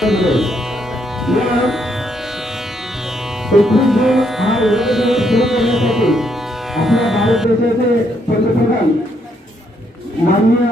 या पृथ्वीचे हा वेळ सुरू करण्यासाठी आपल्या भारत देशाचे पंतप्रधान माननीय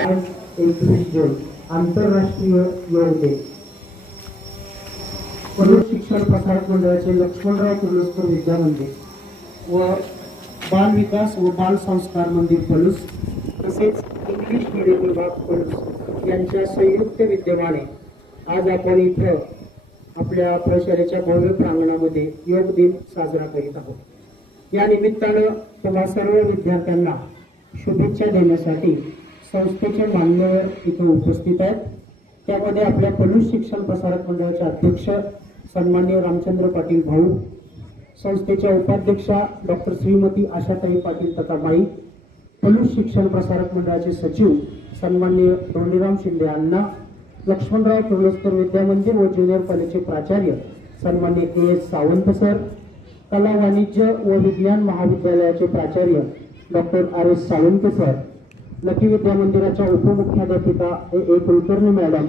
आज 21 जून आंतरराष्ट्रीय योग डे. पलूस शिक्षण प्रसारक मंडळाचे लक्ष्मणराव किर्लोस्कर विद्या मंदिर व बाल विकास व बाल संस्कार मंदिर पलूस तसेच इंग्लिश मीडियम विभाग पलूस यांच्या संयुक्त विद्यमाने आज आपण इथं आपल्या प्रशालेच्या भव्य प्रांगणामध्ये योग दिन साजरा करीत आहोत. या निमित्तानं तुम्हा सर्व विद्यार्थ्यांना शुभेच्छा देण्यासाठी संस्थेचे मान्यवर इथे उपस्थित आहेत. त्यामध्ये आपल्या पलूस शिक्षण प्रसारक मंडळाचे अध्यक्ष सन्माननीय रामचंद्र पाटील भाऊ, संस्थेच्या उपाध्यक्षा डॉक्टर श्रीमती आशाताई पाटील तताबाई, पलूस शिक्षण प्रसारक मंडळाचे सचिव सन्माननीय धोंडीराम शिंदे अण्णा, लक्ष्मणराव किर्लोस्कर विद्या मंदिर व ज्युनियर कॉलेजचे प्राचार्य सन्माननीय A.S. सावंत सर, कला वाणिज्य व विज्ञान महाविद्यालयाचे प्राचार्य doctor R.S. Sawant sir, Lucky Vidya मंदिराच्या उपमुख्याध्यापिका A. Kulkarni madam,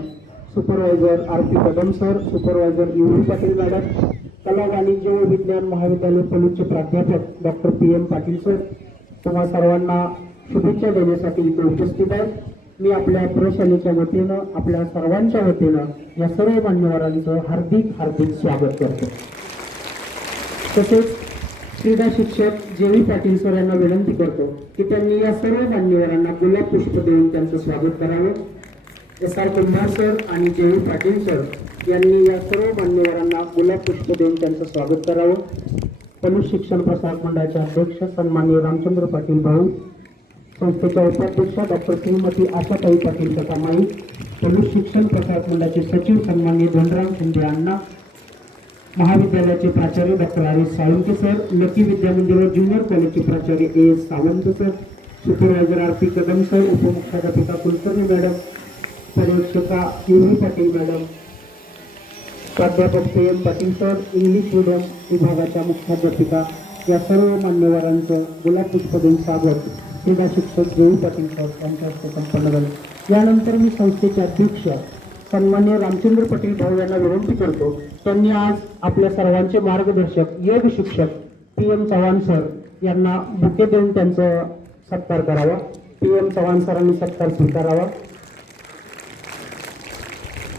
supervisor R.P. Kadam sir, supervisor U.V. Patil madam, कला वाणिज्य व विज्ञान महाविद्यालय पलूसचे प्राध्यापक डॉक्टर P.M. पाटील सर, तुम्हा सर्वांना शुभेच्छा देण्यासाठी इथे उपस्थित आहेत. मी आपल्या प्रशालेच्या वतीनं आपल्या सर्वांच्या वतीनं या सर्व मान्यवरांचं हार्दिक हार्दिक स्वागत करतो. तसेच क्रीडा शिक्षक J.V. पाटील सर यांना विनंती करतो की त्यांनी या सर्व मान्यवरांना गुलाब पुष्प देऊन त्यांचं स्वागत करावं. S.R. कुंभार सर आणि J.V. पाटील सर यांनी या सर्व मान्यवरांना गुलाब पुष्प देऊन त्यांचं स्वागत करावं. पलूस शिक्षण प्रसारक मंडळाचे अध्यक्ष सन्माननीय रामचंद्र पाटील भाऊ, संस्थेच्या उपाध्यक्षा डॉक्टर श्रीमती आशाताई पाटील ततामाई, पलूस शिक्षण प्रसारक मंडळाचे सचिव सन्माननीय धोंडीराम शिंदे अण्णा, महाविद्यालयाचे प्राचार्य doctor R.S. Sawant sir, Lucky Vidya Mandir व ज्युनियर कॉलेजचे प्राचार्य A.S. Sawant sir, supervisor R.P. Kadam sir, उपमुख्याध्यापिका कुलकर्णी मॅडम, पर्यवेक्षिका U.V. पाटील मॅडम, प्राध्यापक P.M. Patil sir, English medium विभागाच्या मुख्याध्यापिका या सर्व मान्यवरांचं गुलाब पुष्प देऊन स्वागत क्रीडा शिक्षक J.V. पाटील सर यांच्या हस्ते संपन्न झाले. यानंतर मी संस्थेचे अध्यक्ष सन्माननीय रामचंद्र पाटील भाऊ यांना विनंती करतो, त्यांनी आज आपल्या सर्वांचे मार्गदर्शक योग शिक्षक P.M. चव्हाण सर यांना बुके देऊन त्यांचा सत्कार करावा. P.M. चव्हाण सरांनी सत्कार स्वीकारावा.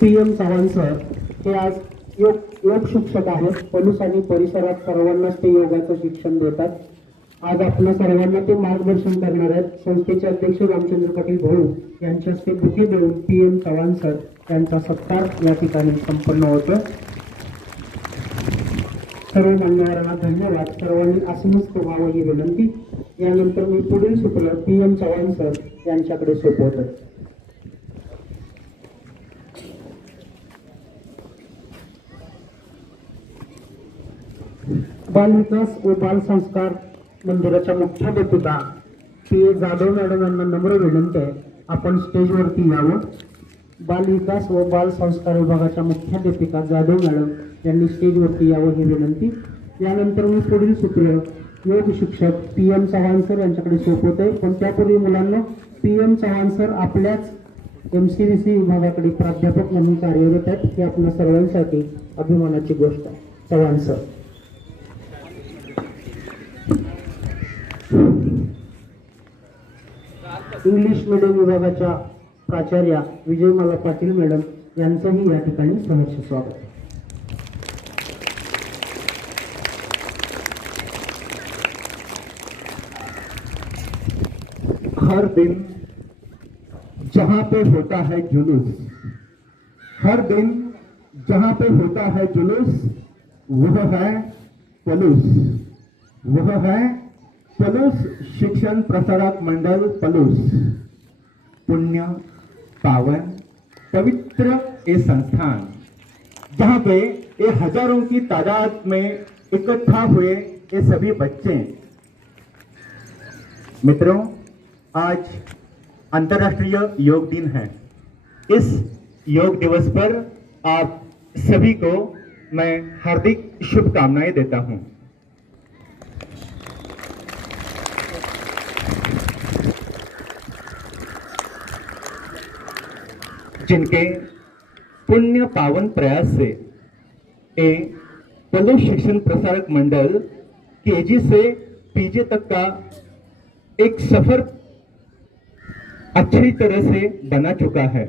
P.M. चव्हाण सर हे आज योग शिक्षक आहेत. पलूस आणि परिसरात सर्वांनाच ते योगाचं शिक्षण देतात. आज आपल्या सर्वांना ते मार्गदर्शन करणार आहेत. संस्थेचे अध्यक्ष रामचंद्र पाटील भाऊ यांच्या हस्ते बुके देऊन P.M. चव्हाण सर यांचा सत्कार या ठिकाणी संपन्न होतो. सर्व मान्यवरांना धन्यवाद. सर्वांनी आसनच ठेवावं ही विनंती. यानंतर मी पुढील सूत्र P.M. चव्हाण सर यांच्याकडे सोपवतो. बाल विकास व बाल संस्कार मंदिराच्या मुख्याध्यापिका P.A. जाधव मॅडम यांना नम्र विनंती आहे, आपण स्टेजवरती यावं. बाल विकास व बाल संस्कार विभागाच्या मुख्याध्यापिका जाधव मॅडम यांनी स्टेजवरती यावं ही विनंती. यानंतर मी पुढील सूत्र योग शिक्षक P.M. चव्हाण सर यांच्याकडे सोपवतोय. पण त्यापूर्वी मुलांना P.M. चव्हाण सर आपल्याच MCVC विभागाकडे प्राध्यापक म्हणून कार्यरत आहेत. ही आपल्या सर्वांसाठी अभिमानाची गोष्ट आहे. चव्हाण सर. इंग्लिश मीडियम विभागाच्या प्राचार्या विजयमाला पाटील मॅडम यांचंही या ठिकाणी सहर्ष स्वागत. हर दिन जहां पे होता है जुलूस, हर दिन जहां पे होता है जुलूस, वह है पलूस, वह है पलूस शिक्षण प्रसारक मंडल पलूस। पुण्य पावन पवित्र ये संस्थान जहाँ पे ये हजारों की तादाद में इकट्ठा हुए ये सभी बच्चे। मित्रों, आज अंतर्राष्ट्रीय योग दिन है। इस योग दिवस पर आप सभी को मैं हार्दिक शुभकामनाएं देता हूं। जिनके पुण्य पावन प्रयास से ए पलूस शिक्षण प्रसारक मंडल केजी से पीजी तक का एक सफर अच्छी तरह से बना चुका है।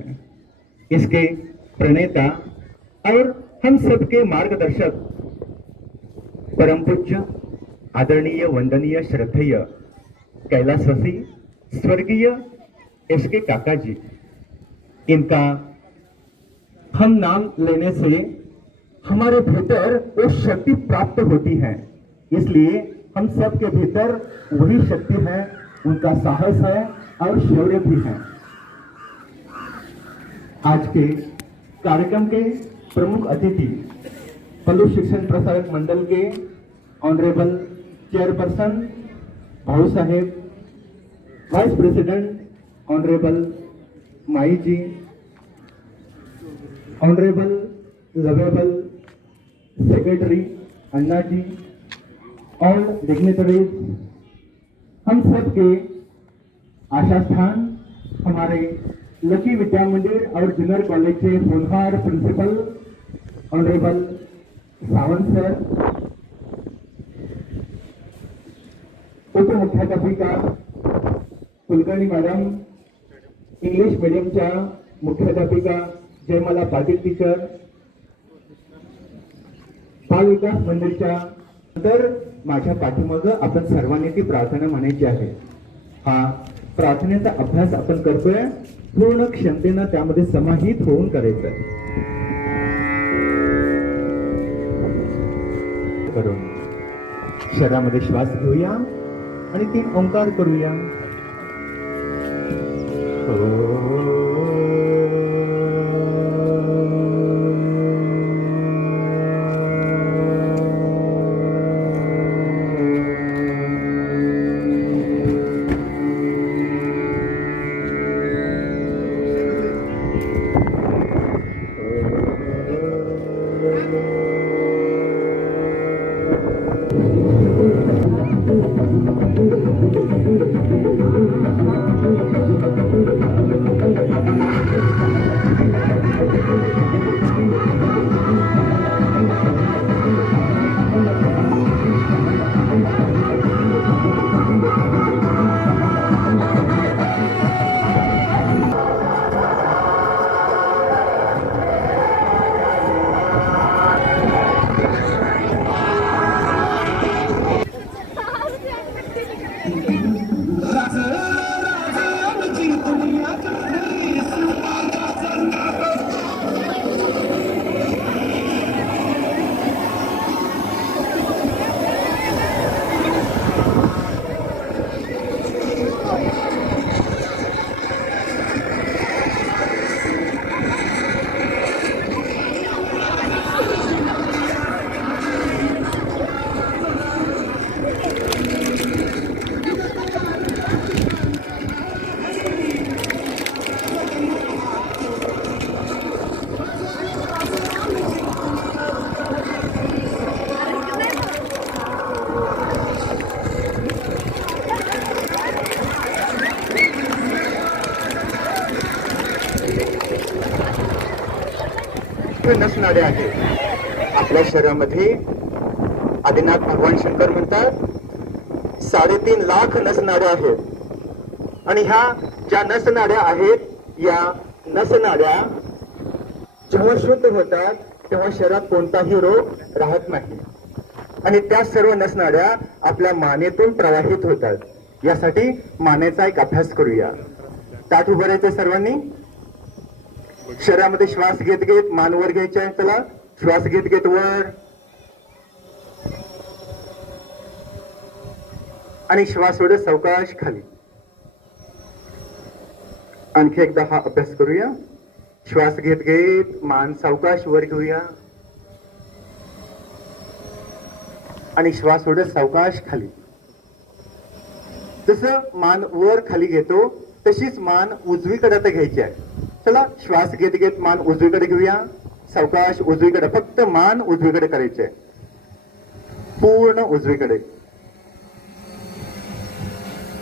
इसके प्रणेता और हम सबके मार्गदर्शक परम पूज्य आदरणीय वंदनीय श्रद्धेय कैलाशवासी स्वर्गीय एसके काका जी, इनका हम नाम लेने से हमारे भीतर वो शक्ति प्राप्त होती है। इसलिए हम सब के भीतर वही शक्ति है, उनका साहस है और शौर्य भी है। आज के कार्यक्रम के प्रमुख अतिथि पलूस शिक्षण प्रसारक मंडल के ऑनरेबल चेयरपर्सन भाऊ साहेब, वाइस प्रेसिडेंट ऑनरेबल माई जी, ऑनरेबल लवेबल सेक्रेटरी अन्ना जी, ऑल डिग्निटरीज, हम सब के आशा स्थान हमारे लकी विद्या मंदिर और जूनियर कॉलेज के होनहार प्रिंसिपल ऑनरेबल सावंत सर, उप मुख्याध्यापिका कुलकर्णी मॅडम, इंग्लिश मीडियमच्या मुख्याध्यापिका जयमाला पाटील टीचर, बाल विकास मंदिरच्या तर माझ्या पाठीमागे आपण सर्वांनी ती प्रार्थना म्हणायची आहे। हा प्रार्थनेचा अभ्यास आपण करतोय, पूर्ण क्षमतेनं त्यामध्ये समाहित होऊन करायचं करून शरीरामध्ये श्वास घेऊया आणि 3 ओंकार करूया। नसणाऱ्या आहेत आपल्या शरीरामध्ये। आदिनाथ भगवान शंकर म्हणतात 3.5 लाख नसनाड्या आहेत आणि ह्या ज्या नसनाड्या आहेत, या नसनाड्या जेव्हा शुद्ध होतात तेव्हा शरीरात कोणताही रोग राहत नाही आणि त्या सर्व नसनाड्या आपल्या मानेतून प्रवाहित होतात। यासाठी मानेचा एक अभ्यास करूया। ताठ उभं राहायचं सर्वांनी। शरीरामध्ये श्वास घेत घेत मान वर घ्यायचा आहे। चला, श्वास घेत घेत वर, आणि श्वास सोडत सावकाश खाली. आणखी एकदा हा अभ्यास करूया. श्वास घेत घेत मान सावकाश वर घेऊया आणि श्वास सोडत सावकाश खाली. जसं मान वर खाली घेतो तशीच मान उजवीकडे आता घ्यायची आहे. चला श्वास घेत घेत मान उजवीकडे घेऊया. सावकाश उजवीकडे, फक्त मान उजवीकडे करायची आहे, पूर्ण उजवीकडे.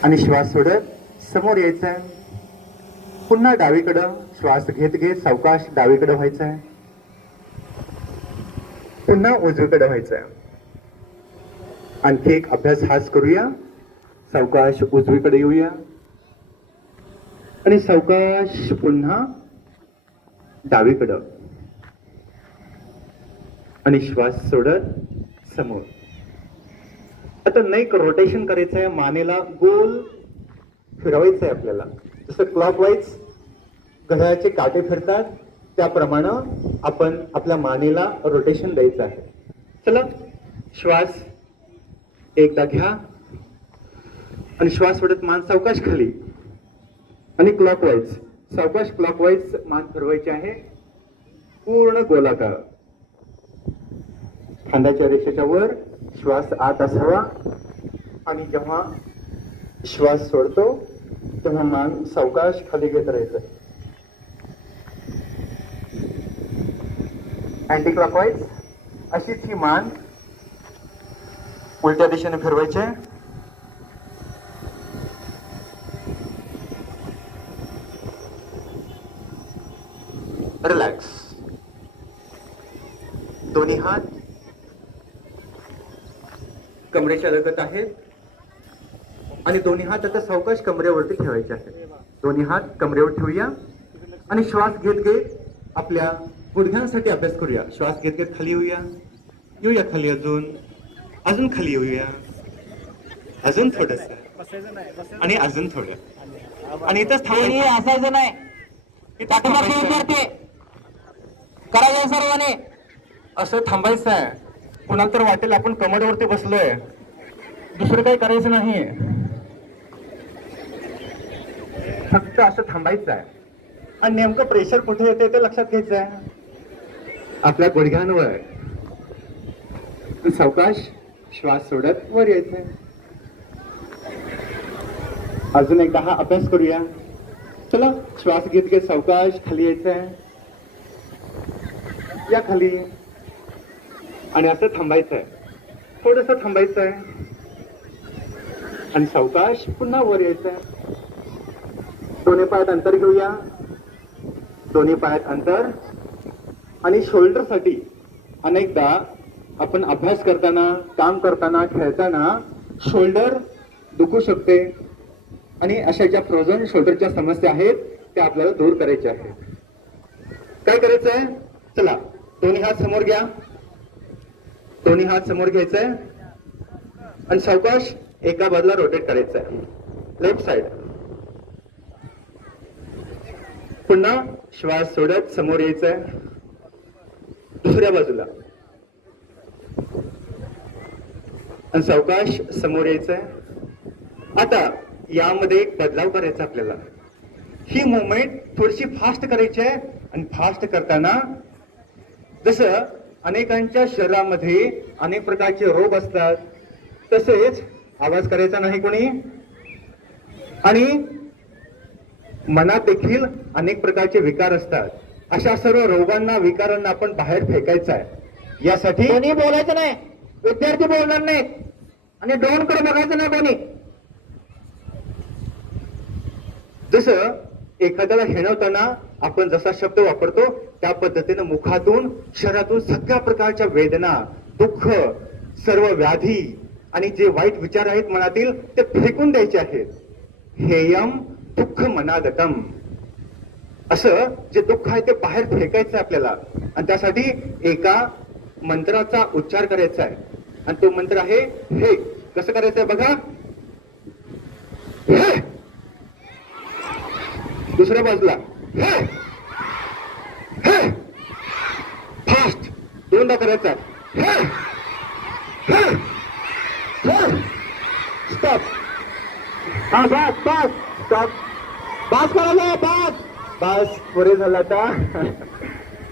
आणि श्वास सोडत समोर यायचा आहे. पुन्हा डावीकडं श्वास घेत घेत सावकाश डावीकडे व्हायचं आहे. पुन्हा उजवीकडे व्हायचं आहे. आणखी एक अभ्यास हाच करूया. सावकाश उजवीकडे येऊया आणि सावकाश पुन्हा डावीकडं आणि श्वास सोडत समोर. आता नेक रोटेशन करायचं आहे. मानेला गोल फिरवायचं आहे आपल्याला. जसं क्लॉकवाईज घड्याळाचे काटे फिरतात त्याप्रमाणे आपण आपल्या मानेला रोटेशन द्यायचं आहे. चला श्वास एकदा घ्या आणि श्वास सोडत मान सावकाश खाली आणि क्लॉकवाईज, सावकाश क्लॉकवाईज मान फिरवायची आहे, पूर्ण गोलाकार. खांद्याच्या रेषेच्या वर श्वास आत असावा आणि जेव्हा श्वास सोडतो तेव्हा मान सावकाश खाली घेत राहायचं. अँटी क्लॉकवाईज अशीच ही मान उलट्या दिशेने फिरवायची. रिलॅक्स. दोन्ही हात कमरेच्या लगत आहेत आणि दोन्ही हात आता सावकाश कमरेवरती ठेवायचे आहेत. दोन्ही हात कमरेवर ठेवूया आणि श्वास घेत घेत आपल्या गुडघ्यांसाठी अभ्यास करूया. श्वास घेत घेत खाली येऊया खाली, अजून खाली येऊया, अजून थोडस आणि अजून थोडं आणि इथंच थांबायचं. असायचं नाही. करायचं सर्वांनी असं थांबायचं आहे. कुणाला तर वाटेल आपण कमरेवरती बसलोय, दुसरं काही करायचं नाही, फक्त असं थांबायचं आहे. आणि नेमकं प्रेशर कुठे येते ते लक्षात घ्यायचं आहे, आपल्या गुडघ्यांवर. सावकाश श्वास सोडत वर यायचंय. अजून एकदा हा अभ्यास करूया. चला श्वास घेत घेत सावकाश खाली यायचंय, या खाली आणि असं थांबायचंय, थोडस थांबायचंय आणि सावकाश पुन्हा वर यायचंय. दोन्ही पायात अंतर घेऊया, दोन्ही पायात अंतर. आणि शोल्डर साठी अनेकदा आपण अभ्यास करताना, काम करताना, खेळताना शोल्डर दुखू शकते आणि अशा ज्या फ्रोझन शोल्डरच्या समस्या आहेत त्या आपल्याला दूर करायच्या आहेत. काय करायचंय? चला दोन्ही हात समोर घ्या, दोन्ही हात समोर घ्यायचंय आणि सावकाश एका बाजूला रोटेट करायचंय, लेफ्ट साइड. पुन्हा श्वास सोडत समोर यायचंय, दुसऱ्या बाजूला आणि सावकाश समोर यायचंय. आता यामध्ये एक बदलाव करायचा आपल्याला. ही मुवमेंट थोडीशी फास्ट करायची आहे आणि फास्ट करताना जसं अनेकांच्या शरीरामध्ये अनेक प्रकारचे रोग असतात तसेच आवाज करायचा नाही कोणी, आणि मनात देखील अनेक प्रकारचे विकार असतात. अशा सर्व रोगांना, विकारांना आपण बाहेर फेकायचं आहे. यासाठी कोणी बोलायचं नाही, विद्यार्थी बोलणार नाही आणि ड्रोन कडे बघायचं नाही कोणी. जसं एखाद्याला हेणवताना आपण जसा शब्द वापरतो त्या पद्धतीने मुखातून, शरीरातून सगळ्या प्रकारच्या वेदना, दुःख, सर्व व्याधी आणि जे वाईट विचार आहेत मनातील ते फेकून द्यायचे आहेत. हेयम दुःख मनागतम, असं जे दुःख आहे ते बाहेर फेकायचं आहे आपल्याला. आणि त्यासाठी एका मंत्राचा उच्चार करायचा आहे आणि तो मंत्र आहे हे. कसं करायचंय बघा, हे. दुसऱ्या बाजूला हे, हे. फास्ट दोनदा करायचा. हे, हे, हे. स्टॉप. हा बस बस स्टॉप. बस करायला बस बस पुरे झालं आता.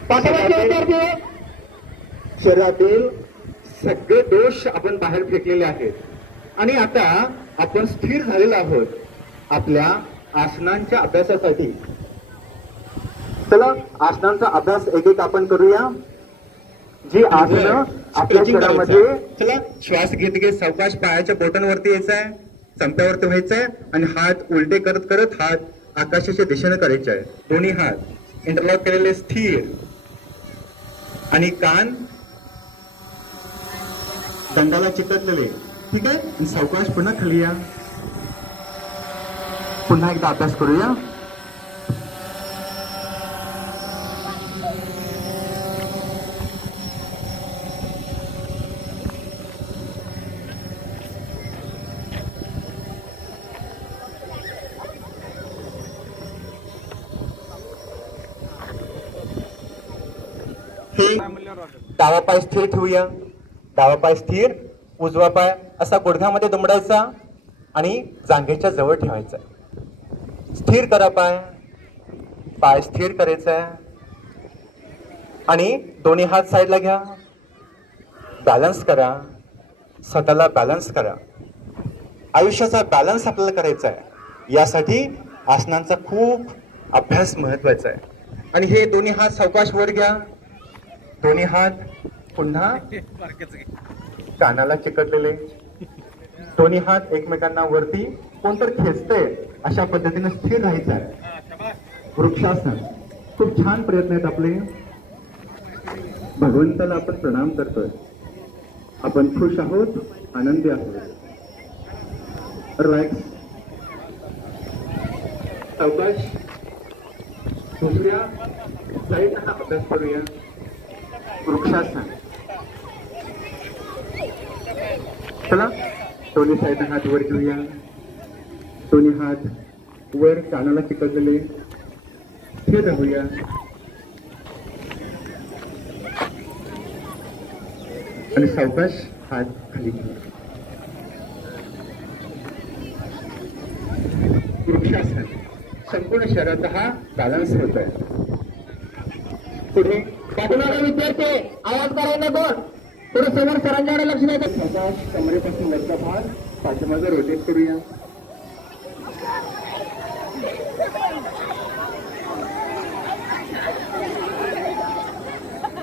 पाठीमागचे विद्यार्थी शरीरातील सगळे दोष आपण बाहेर फेकलेले आहेत आणि आता आपण स्थिर झालेलो आहोत आपल्या आसनांच्या अभ्यासासाठी. चला आसनांचा अभ्यास एक एक आपण करूया. जी आसनं आपल्या शरीरामध्ये. चला श्वास घेत घेत सावकाश पायाच्या बोटांवरती यायचं आहे, चंप्यावरती व्हायचंय आणि हात उलटे करत करत हात आकाशाच्या दिशेने करायचे आहे. दोन्ही हात इंटरलॉक केलेले स्थिर आणि कान दंडाला चिकटलेले. ठीक आहे. आणि सावकाश पुन्हा खाली या. पुन्हा एकदा अभ्यास करूया. हे डावा पाय स्थिर ठेवूया. डावा पाय स्थिर, उजवा पाय असा गुडघ्यामध्ये दुमडायचा आणि जांघेच्या जवळ ठेवायचा. स्थिर करा पाय. पाय स्थिर करायचा आणि दोन्ही हात साईडला घ्या. बॅलन्स करा. स्वतःला बॅलन्स करा. आयुष्याचा बॅलन्स आपल्याला करायचा आहे. यासाठी आसनांचा खूप अभ्यास महत्वाचा आहे. आणि हे दोन्ही हात सावकाश वर घ्या. दोन्ही हात पुन्हा कानाला चिकटलेले. दोन्ही हात एकमेकांना वरती कोणतर खेचते अशा पद्धतीने स्थिर राहायचं आहे. वृक्षासन. खूप छान प्रयत्न आहेत आपले. भगवंताला आपण प्रणाम करतोय. आपण खुश आहोत, आनंदी आहोत. रिलॅक्स. सावकाश दुसऱ्या साईडला हा अभ्यास करूया. वृक्षासन. चला दोन्ही साईडला हात वर घेऊया. दोन्ही हात वर कानाला चिकटलेले. स्थिर राहूया. आणि सावकाश हात खाली घेऊया. वृक्षासन. संपूर्ण शरीराचा हा बॅलन्स होत आहे. पुढे पाठीमागे विद्यार्थी आवाज करायला नको. थोडं समोर सरांच्याकडे लक्ष द्यायचं. सावकाश कमरेपासून वरचा भाग पाठीमागे रोटेट करूया.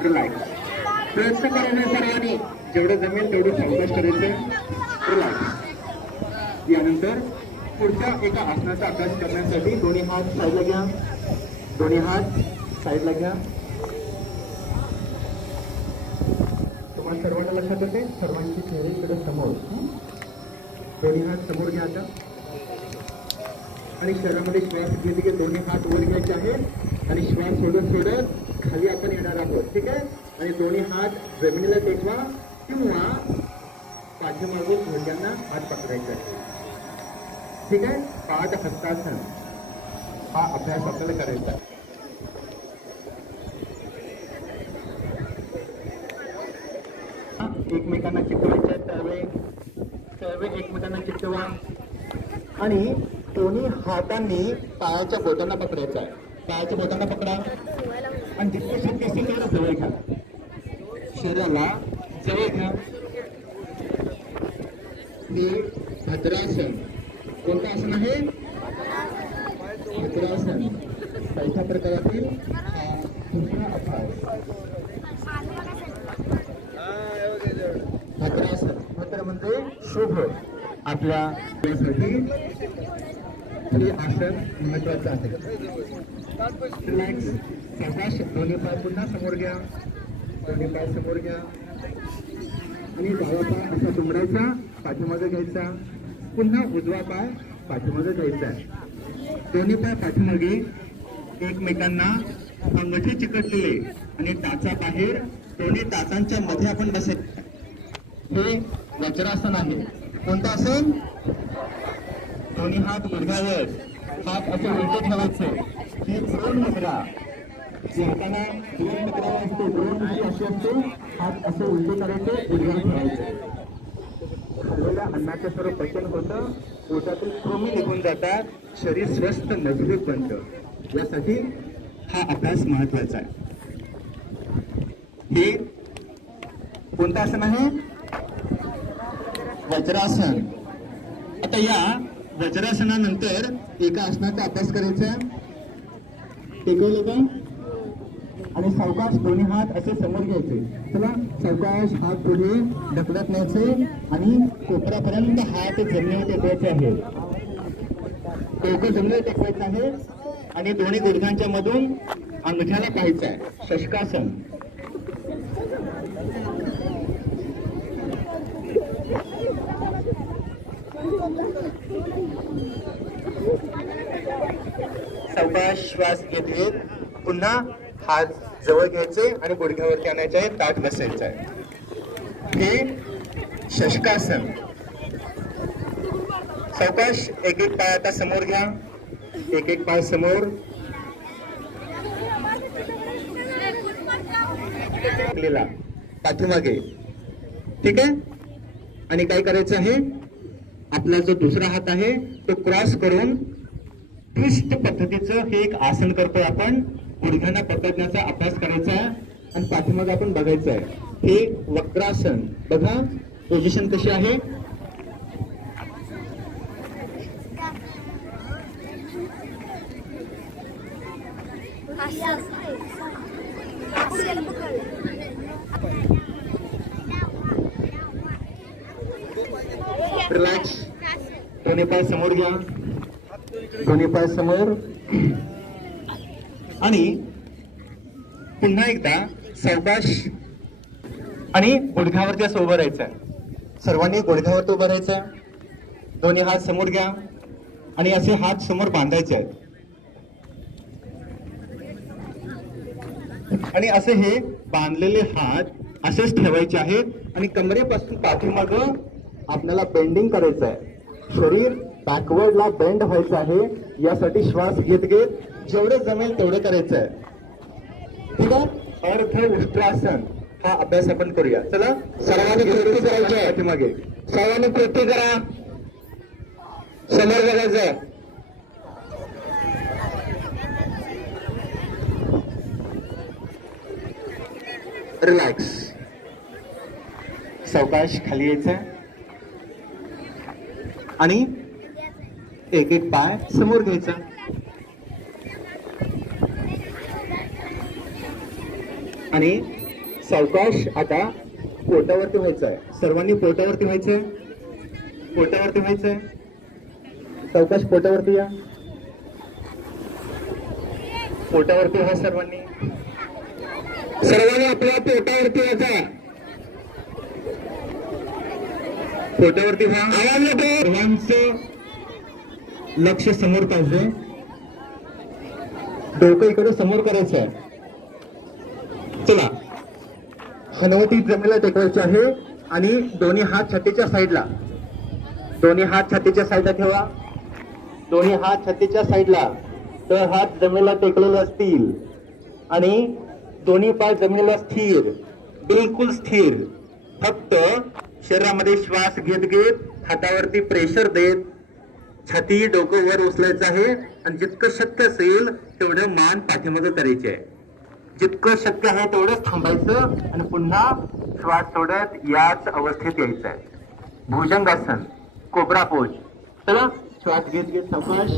रिलॅक्स. प्रयत्न करायला सर्वांनी. जेवढं जमेल तेवढं सावकाश करायचं. रिलॅक्स. यानंतर पुढच्या एका आसनाचा अभ्यास करण्यासाठी दोन्ही हात साईडला घ्या. दोन्ही हात साईडला घ्या. तुम्हाला सर्वांना लक्षात येते. सर्वांची चेहरे इकडे समोर. दोन्ही हात समोर घ्या आता. आणि शरीरामध्ये श्वास घेत घेत दोन्ही हात वर घ्यायचे आहेत आणि श्वास सोडत सोडत खाली आपण येणार आहोत. ठीक आहे. आणि दोन्ही हात जमिनीला टेकवा किंवा पाठीमागून घोट्यांना हात पकडायचे आहे. ठीक आहे. पाठ हस्तासन हा अभ्यास आपल्याला करायचा आहे. एकमेकांना चिकटवायचे त्यावेळी एकमेकांना चिकटवा आणि दोन्ही हातांनी पायाच्या बोटांना पकडायचं आहे. पायाच्या बोटांना पकडा आणि जितकं शक्य असेल तेवढं जवळ घ्या. शरीराला जवळ घ्या. हे भद्रासन. कोणतं आसन आहे? भद्रासन. चौथ्या प्रकारातील हा दुसरा अभ्यास. भद्रासन. भद्र म्हणजे शुभ. आपल्या यासाठी हे आसन महत्वाचं आहे. रिलॅक्स. सावकाश. दोन्ही पाय पुन्हा समोर घ्या. दोन्ही पाय समोर घ्या आणि डावा पाय असा दुमडायचा, पाठीमागे घ्यायचा. पुन्हा उजवा पाय पाठीमागे घ्यायचा. दोन्ही पाय पाठीमागे एकमेकांना अंगठी चिकटलेले आणि टाचा बाहेर. दोन्ही टाचांच्या मध्ये आपण बसायचं. हे वज्रासन आहे. कोणतं आसन? दोन्ही हात गुडघ्यावर. हात असे उलटे ठेवायचे. ही द्रोण मुद्रा. जी हाताना द्रोण मुद्रा असते. द्रोण मुद्रा अशी असते. हात असे उलटे करायचे, गुडघ्यावर ठेवायचे. आपल्या अन्नाचं सर्व पचन होतं, पोटातील कृमी निघून जातात, शरीर स्वस्थ मजबूत बनतं. यासाठी हा अभ्यास महत्वाचा आहे. हे कोणतं आसन आहे? वज्रासन. आता या वज्रासनानंतर एका आसनाचा अभ्यास करायचा. टेकवलं का? आणि सावकाश दोन्ही हात असे समोर घ्यायचे. चला, सावकाश हात पुढे ढकलत न्यायचे आणि कोपऱ्यापर्यंत हात जमिनीवर टेकवायचे आहे. डोकं जमिनीवर टेकवायचं आहे आणि दोन्ही गुडघ्यांच्या मधून अंगठ्याला पाहायचं आहे. शशकासन. सावकाश श्वास घेत पुन्हा हात जवळ घ्यायचे आणि गुडघ्यावरती आणायचे आहे, ताठ बसायचं आहे. हे शशकासन. सावकाश एक एक पाय आता समोर घ्या, एक एक पाय समोर. पाठीमागे. ठीक आहे. आणि काय करायचं आहे, आपला जो दुसरा हात आहे तो क्रॉस करून ट्विस्ट पद्धतीचं हे एक आसन करतोय आपण. गुडघ्यांना पकडण्याचा अभ्यास करायचा आहे आणि पाठीमागे आपण बघायचं आहे. हे वक्रासन. बघा पोझिशन कशी आहे. रिलॅक्स. दोन्ही पाय समोर घ्या, दोन्ही पाय समोर. आणि पुन्हा एकदा सावकाश आणि गुडघ्यावरती असं उभं राहायचं. सर्वांनी गुडघ्यावरती उभं राहायचं. दोन्ही हात समोर घ्या आणि असे हात समोर बांधायचे आहेत. आणि असे हे बांधलेले हात असेच ठेवायचे आहेत आणि कमरेपासून पाठीमागं आपल्याला बेंडिंग करायचं आहे. शरीर बॅकवर्डला बेंड व्हायचं आहे. यासाठी श्वास घेत घेत जेवढं जमेल तेवढं करायचं आहे. ठीक आहे. अर्ध उष्ट्रासन हा अभ्यास आपण करूया. चला, सर्वांनी कृती करायची आहे. पाठीमागे सर्वांनी कृती करा. समोर बघायचं. रिलॅक्स. सावकाश खाली यायचं आणि एक एक पाय समोर घ्यायचा. आणि सावकाश आता पोटावरती व्हायचं आहे. सर्वांनी पोटावरती व्हायचंय. पोटावरती व्हायचंय. सावकाश पोटावरती या. पोटावरती व्हा सर्वांनी. सर्वांनी आपल्या पोटावरती व्हायचा. पोटावरती व्हा. आवाज येतो. सर्वांचं लक्ष समोर पाहिजे. डोकं इकडे समोर करायचं आहे. चला, हनुवटी जमिनीला टेकवायची आहे आणि दोन्ही हात छातीच्या साईडला. दोन्ही हात छातीच्या साईडला ठेवा. दोन्ही हात छातीच्या साईडला. तर हात जमिनीला टेकलेले असतील आणि दोन्ही पाय जमिनीला स्थिर, बिलकुल स्थिर. फक्त शरीरामध्ये श्वास घेत घेत हातावरती प्रेशर देत छाती डोकं वर उचलायचं आहे आणि जितकं शक्य असेल तेवढं मान पाठीमागं करायचे आहे. जितकं शक्य आहे तेवढंच थांबायचं आणि पुन्हा श्वास सोडत याच अवस्थेत यायचं आहे. भुजंगासन, कोब्रा पोज. चला, श्वास घेत घेत सावकाश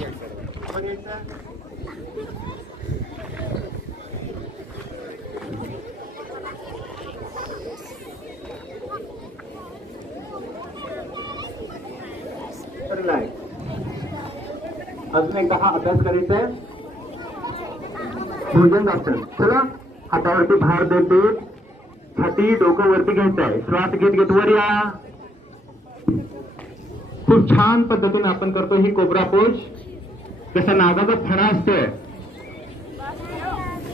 अजून एकदा हा अभ्यास करायचा आहे. भुजंगासन. चला, हातावरती भार देत देत छाती डोकं वरती घ्यायचं आहे. श्वास घेत घेत वर या. खूप छान पद्धतीने आपण करतो ही कोब्रा पोज. जसा नागाचा फणा असतोय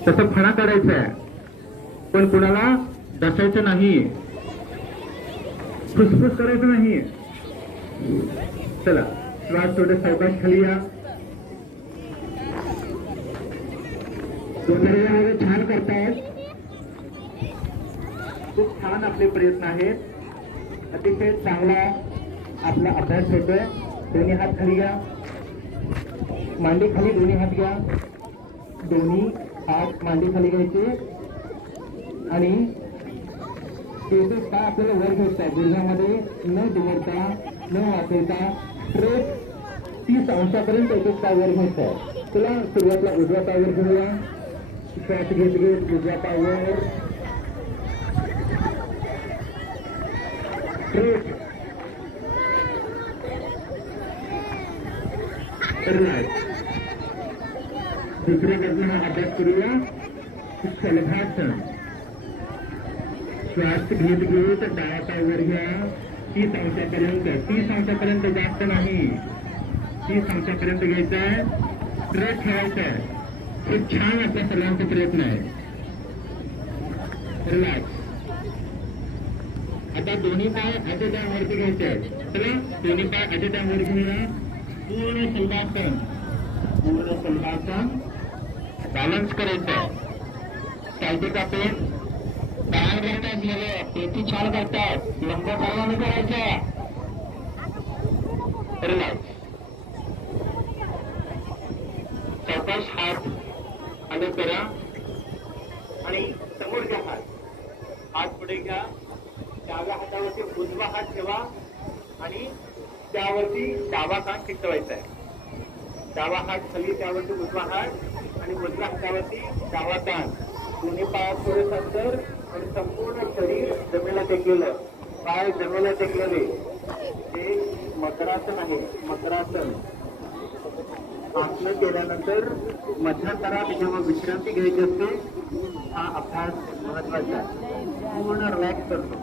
तसं फणा काढायचा आहे, पण कुणाला डसायचं नाही, फुसफुस करायचं नाही. चला, श्वास थोडं सावकाश खाली या. छान करतायत. खूप छान आपले प्रयत्न आहेत. अतिशय चांगला आपला अभ्यास होतोय. दोन्ही हात खाली घ्या, मांडी खाली, दोन्ही हात घ्या, दोन्ही हात मांडी खाली घ्यायचे आणि केसेस काय आपल्याला वर घ्यायचं आहे. गुडघ्यामध्ये न दुमडता न वाचवता स्ट्रेट 30 अंशापर्यंत एकच पाय वर घ्यायचा आहे. तुला सुरुवातीला उजव्या पायावर घेऊया. श्वास घेत घेत उजव्या पायावर स्ट्रेट. दुसऱ्या बाजूला अभ्यास करूया. शलभासन. श्वास घेत घेत डाव्या पायावर घ्या. 30 अंशापर्यंत, 30 अंशापर्यंत, जास्त नाही. 30 अंशापर्यंत घ्यायचं आहे. स्ट्रेट ठेवायचं आहे. खूप छान आपल्या सर्वांचा प्रयत्न आहे. रिलॅक्स. आता दोन्ही पाय ॲट अ टाइम वरती घ्यायचे आहेत. चला दोन्ही पाय ॲट अ टाइम वर घेऊया. पूर्ण शल्भासन, पूर्ण शल्भासन. बॅलन्स करायचं आहे. चालते का पेन? काय करतात मुलं? पेटी छान करतात. लंब चालवाने करायचं. रिलॅक्स. सावकाश हात आले करा आणि समोर घ्या. हात पुढे घ्या. डाव्या हातावरती उजवा हात ठेवा आणि त्यावरती डावा कान टिकवायचा आहे. डावा हात खाली, त्यावरती उजवा हात आणि उजव्या हातावरती डावा कान. दोन्ही पायात थोडं अंतर आणि संपूर्ण शरीर जमिनीला टेकलेलं. पाय जमिनीला टेकलेले. हे मकरासन आहे. मकरासन. आसन केल्यानंतर मध्यंतरात जेव्हा विश्रांती घ्यायची असते, हा अभ्यास महत्वाचा आहे. पूर्ण रिलॅक्स करतो.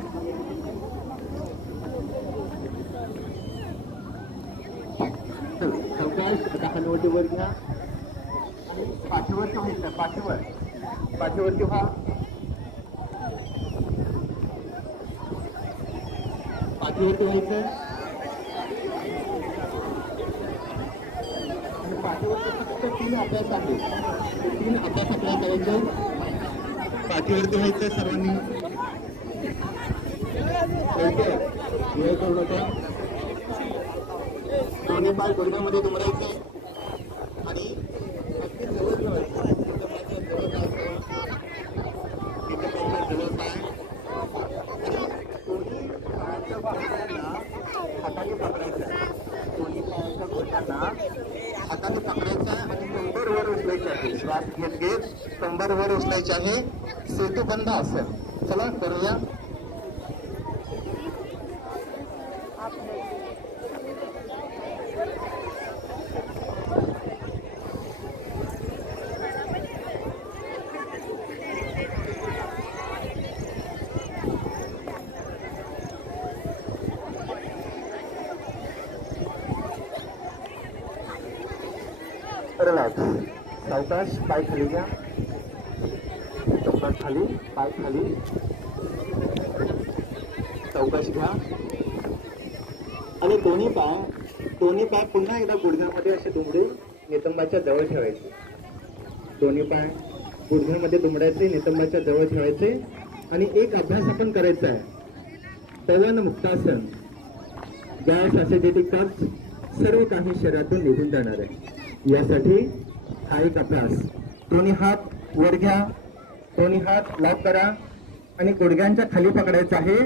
सावकाश. आता हनुवटी वर घ्या. पाठीवरती व्हायचं. पाठीवरती व्हा. पाठीवरती व्हायचं. पाठीवरती फक्त 3 अभ्यास आहे. 3 अभ्यास आपल्याला करायचे. पाठीवरती व्हायचं सर्वांनी. वेळ करू नका. दोन्ही पाय गुडघ्यामध्ये दुमडायचे आणि अगदी जवळ ठेवायचं. हाताने पकडायचं. दोन्ही पायाच्या बोटांना हाताने पकडायचं आणि कंबर वर उचलायचे आहे. श्वास घेत घेत कंबर वर उचलायचे आहे. सेतुबंध आसन. चला करूया. रिलॅक्स. सावकाश. पाय खाली घ्या. कंबर खाली, पाय खाली. सावकाश घ्या आणि दोन्ही पाय पुन्हा एकदा गुडघ्यामध्ये असे दुमडे नितंबाच्या जवळ ठेवायचे. दोन्ही पाय गुडघ्यामध्ये दुमडायचे, नितंबाच्या जवळ ठेवायचे आणि एक अभ्यास आपण करायचा आहे. पवन मुक्तासन. गॅस ॲसिडिटी कफ सर्व काही शरीरातून निघून जाणार आहे. यासाठी हा एक अभ्यास. दोन्ही हात वर घ्या. दोन्ही हात लॉक करा आणि गुडघ्यांच्या खाली पकडायचं आहे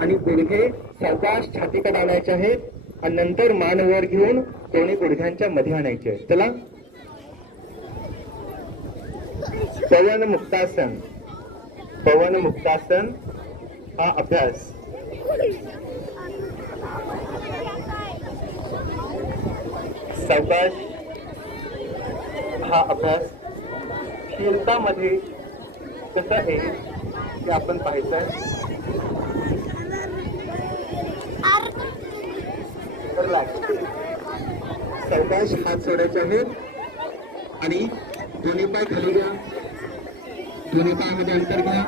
आणि गुडघे सावकाश छातीकडे आणायचे आहेत आणि नंतर मान वर घेऊन दोन्ही गुडघ्यांच्या मध्ये आणायचे. चला. पवन मुक्तासन. पवन मुक्तासन हा अभ्यास. सावकाश. हा अभ्यास शीर्षामध्ये कसं आहे ते आपण पाहायचं. सावकाश हात सोडायचे आहेत आणि दोन्ही पाय खाली घ्या. दोन्ही पायामध्ये अंतर घ्या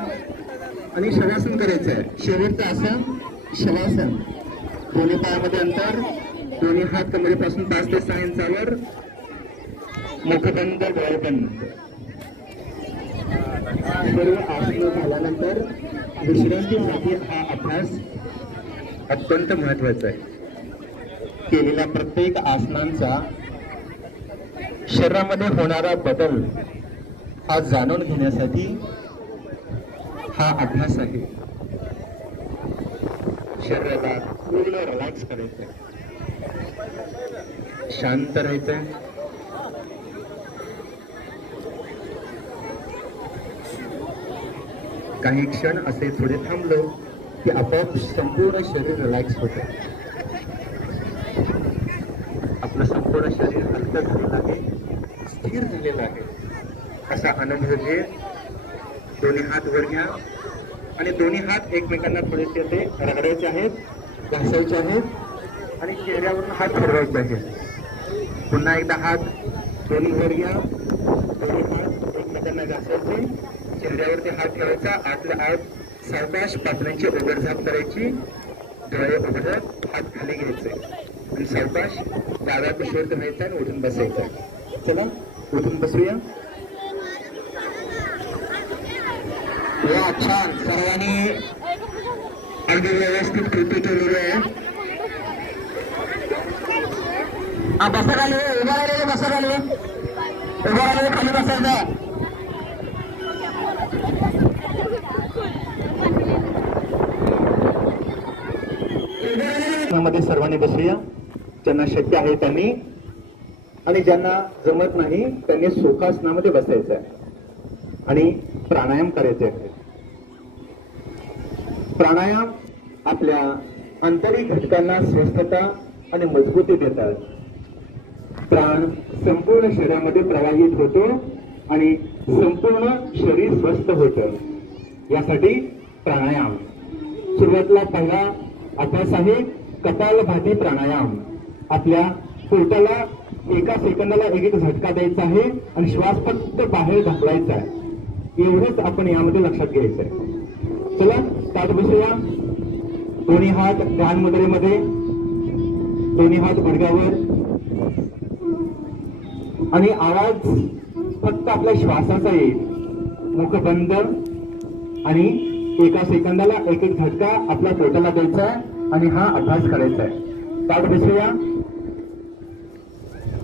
आणि शवासन करायचं आहे. शेवटचं आसन शवासन. दोन्ही पायामध्ये अंतर. दोन्ही हात कमरेपासून 5 ते 6 इंचावर. मुखबंद, डोळेबंद. सर्व आसन झाल्यानंतर विश्रांतीसाठी हा अभ्यास अत्यंत महत्वाचा आहे. केलेल्या प्रत्येक आसनांचा शरीरामध्ये होणारा बदल हा जाणून घेण्यासाठी हा अभ्यास आहे. शरीराला पूर्ण रिलॅक्स करायचंय, शांत राहायचंय. काही क्षण असे थोडे थांबलो की आपोआप संपूर्ण शरीर रिलॅक्स होतं. आपलं संपूर्ण शरीर हलकं झालेलं आहे, स्थिर झालेलं आहे असा अनुभव घे. दोन्ही हात वर घ्या आणि दोन्ही हात एकमेकांना थोडेसे ते रगडायचे आहेत, घासायचे आहेत आणि चेहऱ्यावरून हात फिरवायचे आहेत. पुन्हा एकदा हात दोन्ही वर घ्या, दोन्ही हात एकमेकांना घासायचे, चेहऱ्यावरती हात ठेवायचा, आतल्या आत सावकाश पापण्यांची उघडझाप करायची, डोळे उघडत हात खाली घ्यायचे आणि सावकाश डाव्या कुशीवरती व्हायचा आणि उठून बसायचं. चला उठून बसूया. छान, सर्वांनी अगदी व्यवस्थित कृती केलेली आहे. बसा खाली, उभा राहिले, बसा खाली, उभा राहिले, खाली बसायचं. मध्ये सर्वांनी बसूया, ज्यांना शक्य आहे त्यांनी, आणि ज्यांना जमत नाही त्यांनी सुखासनामध्ये बसायचं आहे आणि प्राणायाम करायचे आहे. प्राणायाम आपल्या आंतरिक घटकांना स्वस्थता आणि मजबूती देतात. प्राण संपूर्ण शरीरामध्ये प्रवाहित होतो आणि संपूर्ण शरीर स्वस्थ होतं. यासाठी प्राणायाम. सुरुवातीला पहिला अभ्यास आहे कपालभाती प्राणायाम. आपल्या पोटाला एका सेकंदाला एक एक झटका द्यायचा आहे आणि श्वास फक्त बाहेर ढकलायचा आहे. एवढंच आपण यामध्ये लक्षात घ्यायचं आहे. चला स्टार्ट बसूया. दोन्ही हात ध्यान मुद्रेमध्ये, दोन्ही हात गुडघ्यावर आणि आवाज फक्त आपल्या श्वासाचा येईल. मुख बंद आणि एका सेकंदाला एक एक झटका आपल्या पोटाला द्यायचा आहे आणि हा अभ्यास करायचा आहे. स्टार्ट बसूया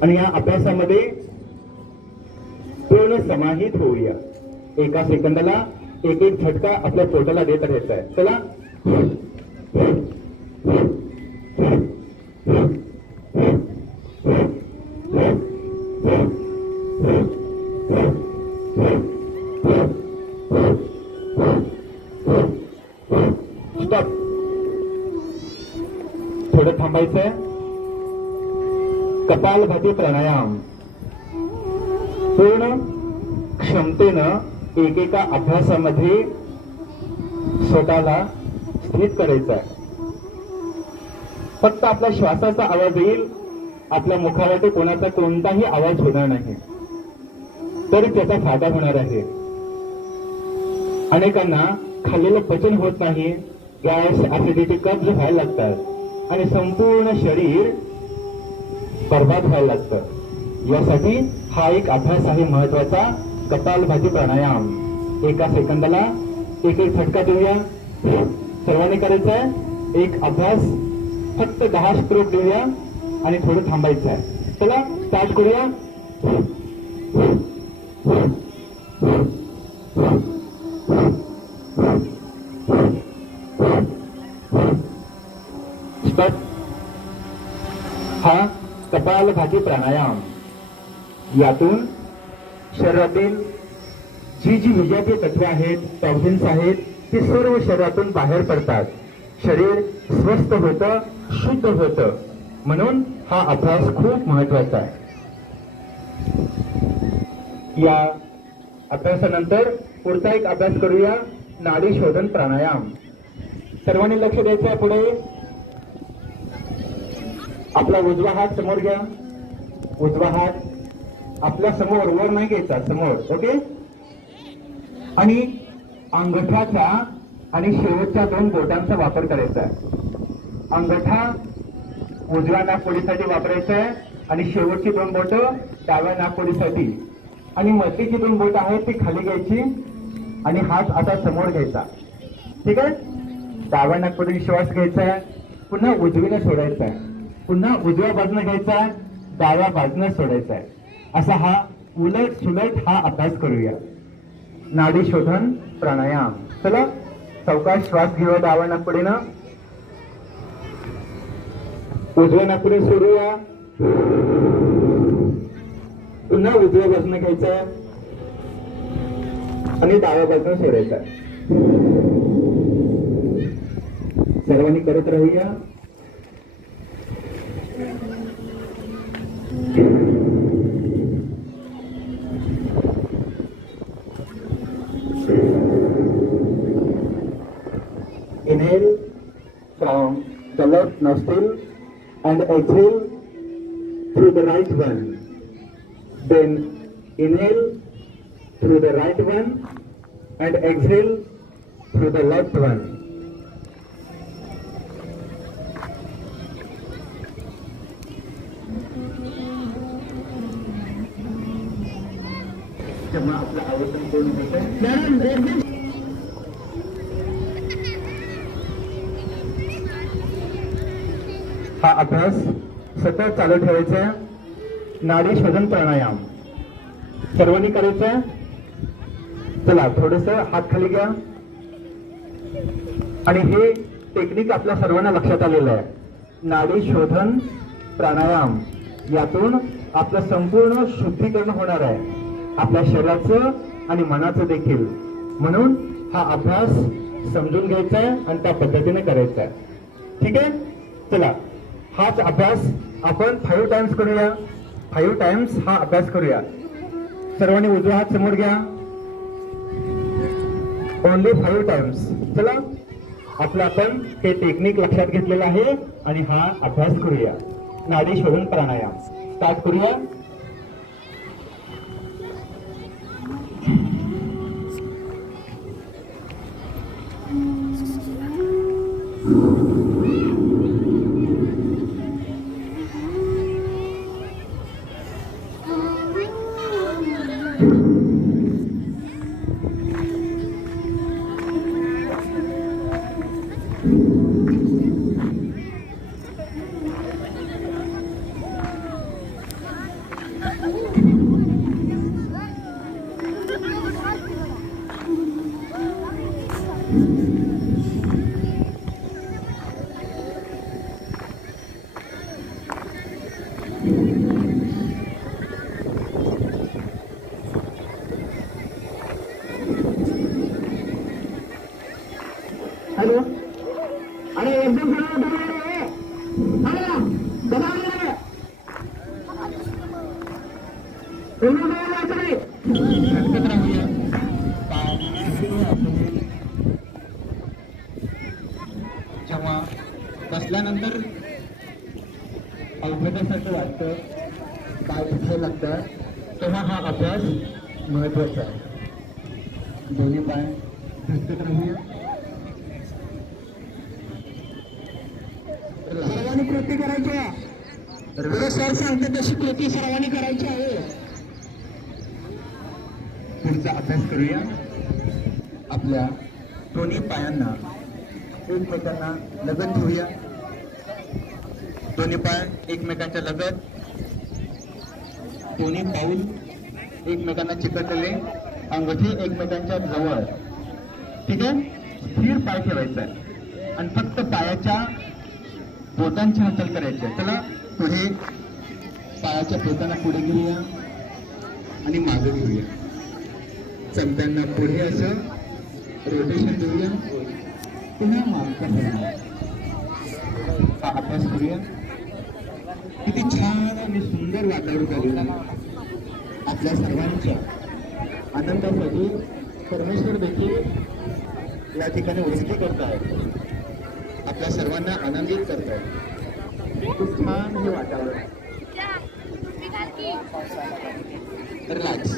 आणि या अभ्यासामध्ये पूर्ण समाहित होऊया. एका सेकंदाला एक एक झटका आपल्या पोटाला देत राहायचा आहे. चला स्टॉप. थोडं थांबायचंय. कपालभाती प्राणायाम पूर्ण क्षमतेनं एकेका अभ्यासामध्ये स्वतःला स्थित करायचं आहे. फक्त आपल्या श्वासाचा आवाज येईल, आपल्या मुखावरती कोणाचा कोणताही आवाज होणार नाही, तरी त्याचा फायदा होणार आहे. अनेकांना खाल्लेलं पचन होत नाही, गॅस, ऍसिडिटी, कब्ज व्हायला लागतात आणि संपूर्ण शरीर बर्बाद व्हायला लागतं. यासाठी हा एक अभ्यास आहे महत्वाचा, कपालभाती प्राणायाम. एका सेकंदाला एक एक झटका देऊया. सर्वांनी करायचा आहे. एक अभ्यास फक्त 10 स्ट्रोक देऊया आणि थोडं थांबायचं आहे. चला स्टार्ट करूया. स्टार्ट. हा कपालभाती प्राणायाम. यातून शरीरातील जी जी विजातीय तत्वे आहेत, टॉक्सिन्स आहेत, ते सर्व शरीरातून बाहेर पडतात. शरीर स्वस्थ होतं, शुद्ध होतं. म्हणून हा अभ्यास खूप महत्वाचा आहे. या अभ्यासानंतर पुढचा एक अभ्यास करूया, नाडी शोधन प्राणायाम. सर्वांनी लक्ष द्यायचं आहे. पुढे आपला उजवा हात समोर घ्या. उजवा हात आपल्या समोर, वर नाही घ्यायचा, समोर. ओके. आणि अंगठाचा आणि शेवटच्या 2 बोटांचा वापर करायचा आहे. अंगठा उजव्या नाकपुडीसाठी वापरायचा आहे आणि शेवटची 2 बोट डाव्या नाकपुडीसाठी. आणि मधली 2 बोट आहेत ती खाली घ्यायची आणि हात आता समोर घ्यायचा. ठीक आहे. डाव्या नाकपुडीने श्वास घ्यायचा आहे, पुन्हा उजवीने सोडायचा आहे. पुन्हा उजव्या बाजूने घ्यायचा आहे, डाव्या बाजूने सोडायचा आहे. असा हा उलट सुलट हा अभ्यास करूया. नाडी शोधन प्राणायाम. चला सावकाश श्वास घेऊया डाव्या नाकपुडीनं. उजव्या नाकपुडी सोडूया. पुन्हा उजव्या बाजूने घ्यायचं आहे आणि डाव्या बाजूने सोडायचं आहे. सर्वांनी करत राहूया. Inhale from the left nostril and exhale through the right one. Then inhale through the right one and exhale through the left one. जेव्हा आपलं आवर्तन पूर्ण होतं हा अभ्यास सतत चालू ठेवायचा. नाडी शोधन प्राणायाम सर्वांनी करायचा. चला थोडस हात खाली घ्या. आणि हे टेक्निक आपल्या सर्वांना लक्षात आलेलं आहे. नाडी शोधन प्राणायाम यातून आपलं संपूर्ण शुद्धीकरण होणार आहे, आपल्या शरीराचं आणि मनाचं देखील. म्हणून हा अभ्यास समजून घ्यायचा आहे आणि त्या पद्धतीने करायचा आहे. ठीक आहे. चला हाच अभ्यास आपण 5 टाइम्स करूया. 5 टाइम्स हा अभ्यास करूया. सर्वांनी उजवा हात समोर घ्या. Only 5 times. चला आपलं आपण हे टेक्निक लक्षात घेतलेलं आहे आणि हा अभ्यास करूया. नाडी शोधन प्राणायाम स्टार्ट करूया. हॅलो. अरे एकदम जेव्हा बसल्यानंतर अवघडासाठी वाटतं, पाय दुखायला लागतं, तेव्हा हा अभ्यास महत्वाचा आहे. दोन्ही पाय घसरत राहूया. सर्वांनी कृती करायची आहे. सर सांगते तशी कृती सर्वांनी करायची आहे. पुढचा अभ्यास करूया. आपल्या दोन्ही पायांना एकमेकांना लगत ठेवूया. दोन्ही पाय एकमेकांच्या लगत, दोन्ही पाऊल एकमेकांना चिकटलेले, अंगठी एकमेकांच्या जवळ. ठीक आहे. स्थिर पाय ठेवायचा आहे आणि फक्त पायाच्या बोटांची हालचाल करायची. चला पुढे पायाच्या बोटांना पुढे घेऊया आणि मागे घेऊया. चमट्यांना पुढे असं रोटेशन देऊया. पुन्हा मागे हा अभ्यास करूया. किती छान आणि सुंदर वातावरण करूया. आपल्या सर्वांच्या आनंदासाठी परमेश्वर देखील या ठिकाणी उपस्थित करत आहेत. आपल्या सर्वांना आनंदित करतात. खूप छान हे वातावरण. रिलॅक्स.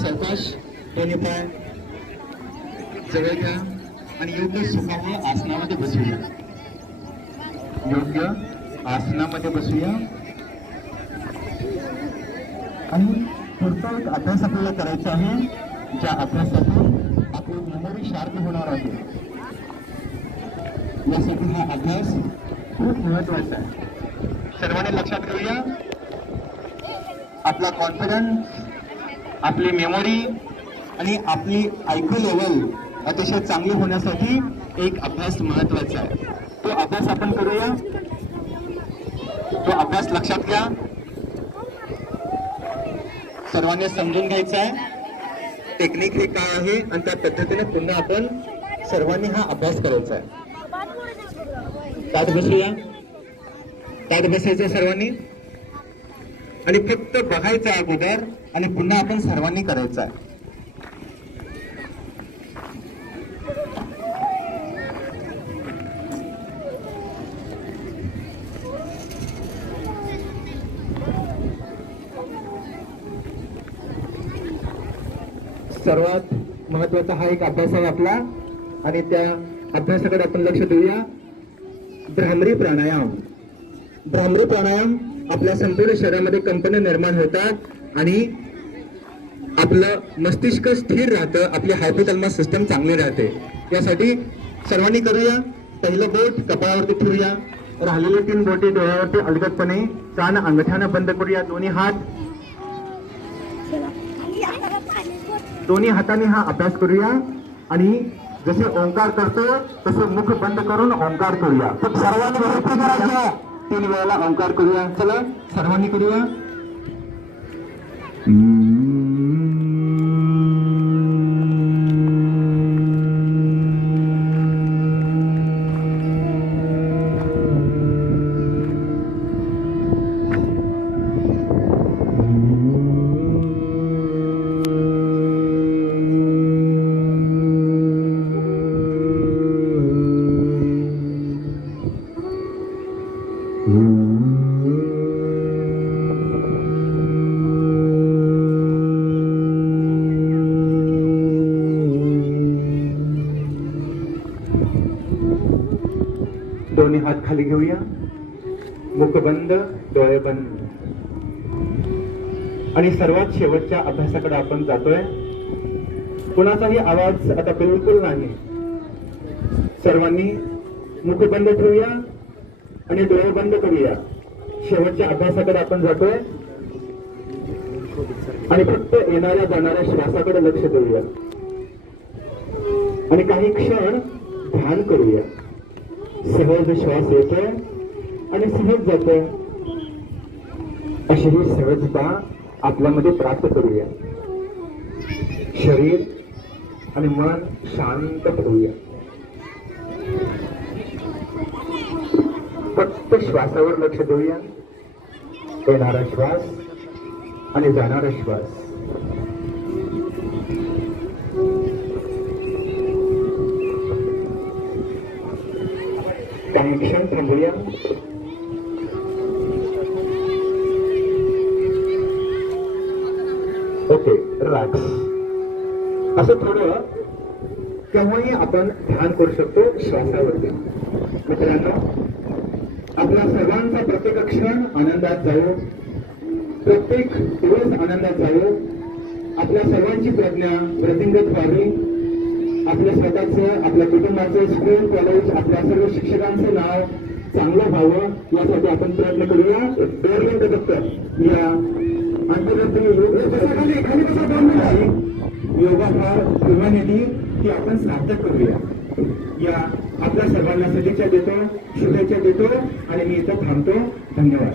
सावकाश दोन्ही पाय जवळ घ्या आणि योग्य सुखाने आसनामध्ये बसूया. योग्य आसनामध्ये बसूया. आणि पुढचा एक अभ्यास आपल्याला करायचा आहे, ज्या अभ्यासातून आपली मेमरी शार्प होणार आहे. यासाठी हा अभ्यास खूप महत्वाचा आहे. सर्वांनी लक्षात घेऊया, आपला कॉन्फिडन्स, आपली मेमोरी आणि आपली IQ लेवल अतिशय चांगली होण्यासाठी एक अभ्यास महत्वाचा आहे. तो अभ्यास आपण करूया. तो अभ्यास लक्षात घ्या, सर्वांनी समजून घ्यायचा आहे. टेक्निक हे काय आहे आणि त्या पद्धतीने पुन्हा आपण सर्वांनी हा अभ्यास करायचा आहे. ताट बसूया, ताट बसायचं सर्वांनी आणि फक्त बघायचं अगोदर आणि पुन्हा आपण सर्वांनी करायचं आहे. सर्वात महत्वाचा हा एक अभ्यास आहे आपला आणि त्या अभ्यासाकडे आपण लक्ष देऊया. भ्रामरी प्राणायाम. भ्रामरी प्राणायाम आपल्या संपूर्ण शरीरामध्ये कंपन निर्माण होतात आणि आपलं मस्तिष्क स्थिर राहतं, आपली हायपोथॅलमस सिस्टम चांगली राहते. यासाठी सर्वांनी करूया. पहिलं बोट कपाळावरती ठेवूया, राहिलेले 3 बोटे डोळ्यावरती अलगदपणे कान अंगठ्यानं बंद करूया. दोन्ही हाताने हा अभ्यास करूया आणि जसे ओंकार करतो तसे मुख बंद करून ओंकार करूया. तर सर्वांनी भरपूर करायचं, 3 वेळेला ओंकार करूया. चला सर्वांनी करूया. दोन्ही हात खाली घेऊया, मुख बंद, डोळे बंद. आणि सर्वात शेवटच्या अभ्यासाकडे आपण जातोय. कुणाचाही आवाज आता बिलकुल नाही. सर्वांनी मुख बंद ठेवूया आणि डोळे बंद करूया. शेवटच्या अभ्यासाकडे आपण जातोय आणि फक्त येणाऱ्या जाणाऱ्या श्वासाकडे लक्ष देऊया आणि काही क्षण ध्यान करूया. सहज श्वास येतोय आणि सहज जातोय, अशी ही सहजता आपल्यामध्ये प्राप्त करूया. शरीर आणि मन शांत ठेवूया. फक्त श्वासावर लक्ष देऊया. येणारा श्वास आणि जाणारा श्वास. काही क्षण थांबूया. Okay, relax. असं थोडं केव्हाही आपण ध्यान करू शकतो श्वासावरती. मित्रांनो, आपला सर्वांचा प्रत्येक क्षण आनंदात जावो, प्रत्येक दिवस आनंदात जावो. आपल्या सर्वांची प्रज्ञा वृद्धिंगत व्हावी. आपल्या स्वतःचं, आपल्या कुटुंबाचं, स्कूल कॉलेज, आपल्या सर्व शिक्षकांचं नाव चांगलं व्हावं यासाठी आपण प्रयत्न करूया. डोळे फक्त या आंतरराष्ट्रीय योगा फॉर ह्युमॅनिटी ही आपण सार्थक करूया. या आपल्या सर्वांना सदिच्छा देतो, शुभेच्छा देतो आणि मी इथं थांबतो. धन्यवाद.